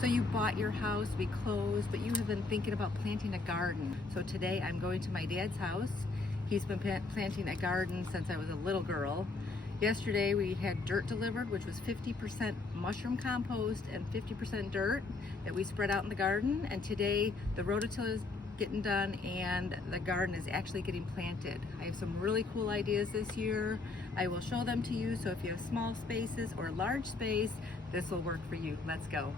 So you bought your house to be closed, but you have been thinking about planting a garden. So today I'm going to my dad's house. He's been planting a garden since I was a little girl. Yesterday we had dirt delivered, which was 50% mushroom compost and 50% dirt that we spread out in the garden. And today the rototiller is getting done and the garden is actually getting planted. I have some really cool ideas this year. I will show them to you. So if you have small spaces or large space, this will work for you. Let's go.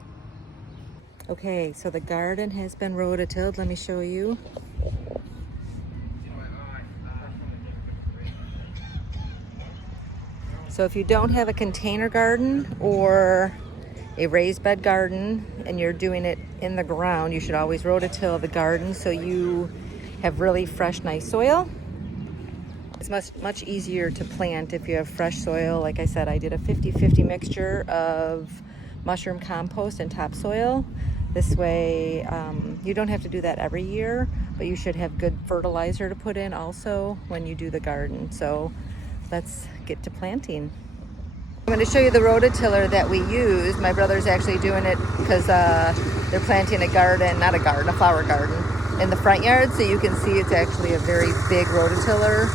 Okay, so the garden has been rototilled. Let me show you. So if you don't have a container garden or a raised bed garden and you're doing it in the ground, you should always rototill the garden so you have really fresh, nice soil. It's much easier to plant if you have fresh soil. Like I said, I did a 50-50 mixture of mushroom compost and topsoil. This way, you don't have to do that every year, but you should have good fertilizer to put in also when you do the garden. So let's get to planting. I'm going to show you the rototiller that we use. My brother's actually doing it because they're planting a garden, not a garden, a flower garden in the front yard. So you can see it's actually a very big rototiller.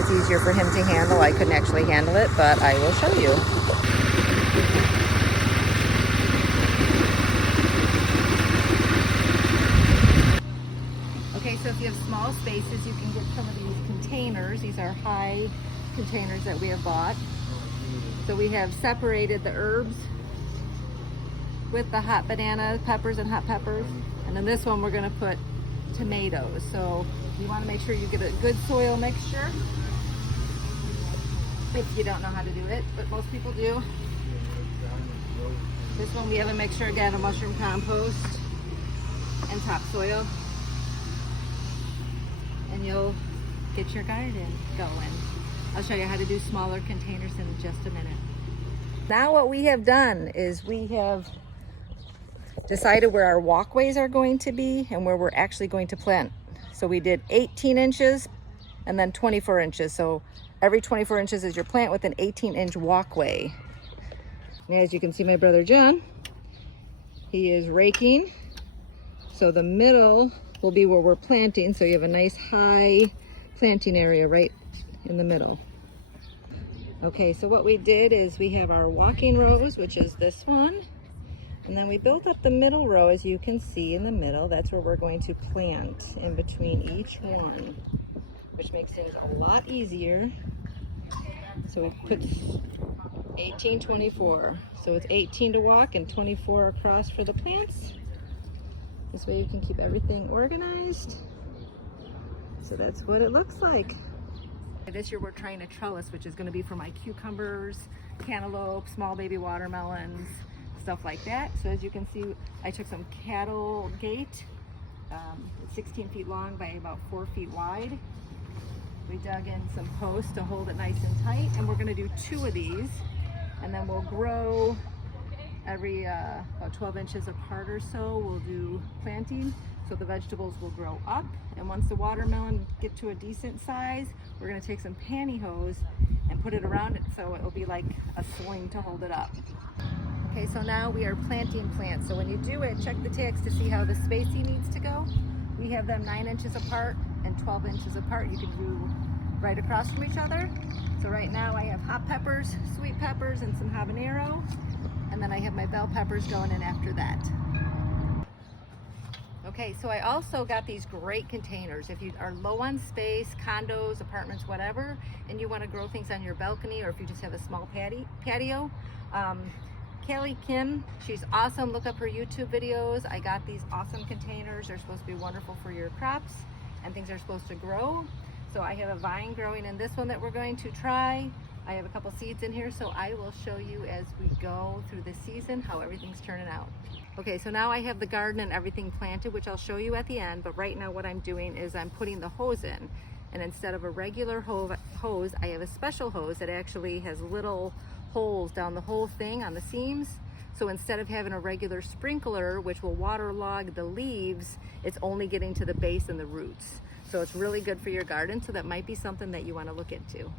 It's easier for him to handle. I couldn't actually handle it, but I will show you. Okay, so if you have small spaces, you can get some of these containers. These are high containers that we have bought. So we have separated the herbs with the hot banana peppers and hot peppers. And then this one we're gonna put tomatoes. So you wanna make sure you get a good soil mixture. If you don't know how to do it, but most people do. This one we have a mixture again of mushroom compost and topsoil. And you'll get your garden going. I'll show you how to do smaller containers in just a minute. Now what we have done is we have decided where our walkways are going to be and where we're actually going to plant. So we did 18 inches and then 24 inches. So every 24 inches is your plant with an 18-inch walkway. And as you can see, my brother John, he is raking. So the middle will be where we're planting. So you have a nice high planting area right in the middle. Okay, so what we did is we have our walking rows, which is this one. And then we built up the middle row, as you can see in the middle. That's where we're going to plant in between each one, which makes things a lot easier. So we put 18, 24. So it's 18 to walk and 24 across for the plants. This way you can keep everything organized. So that's what it looks like. This year we're trying a trellis, which is going to be for my cucumbers, cantaloupe, small baby watermelons, stuff like that. So as you can see, I took some cattle gate, 16 feet long by about 4 feet wide. We dug in some posts to hold it nice and tight, and we're going to do 2 of these, and then we'll grow every about 12 inches apart or so. We'll do planting, so the vegetables will grow up. And once the watermelon get to a decent size, we're going to take some pantyhose and put it around it so it will be like a sling to hold it up. Okay, so now we are planting plants. So when you do it, check the tags to see how the spacing needs to go. We have them 9 inches apart and 12 inches apart. You can do right across from each other. So right now I have hot peppers, sweet peppers, and some habanero. And then I have my bell peppers going in after that. Okay, so I also got these great containers. If you are low on space, condos, apartments, whatever, and you want to grow things on your balcony, or if you just have a small patio, Kelly Kim, she's awesome. Look up her YouTube videos. I got these awesome containers. They're supposed to be wonderful for your crops, and things are supposed to grow. So I have a vine growing in this one that we're going to try. I have a couple seeds in here, so I will show you as we go through the season how everything's turning out. Okay, so now I have the garden and everything planted, which I'll show you at the end, but right now what I'm doing is I'm putting the hose in. And instead of a regular hose, I have a special hose that actually has little holes down the whole thing on the seams. So instead of having a regular sprinkler, which will waterlog the leaves, it's only getting to the base and the roots. So it's really good for your garden, so that might be something that you want to look into.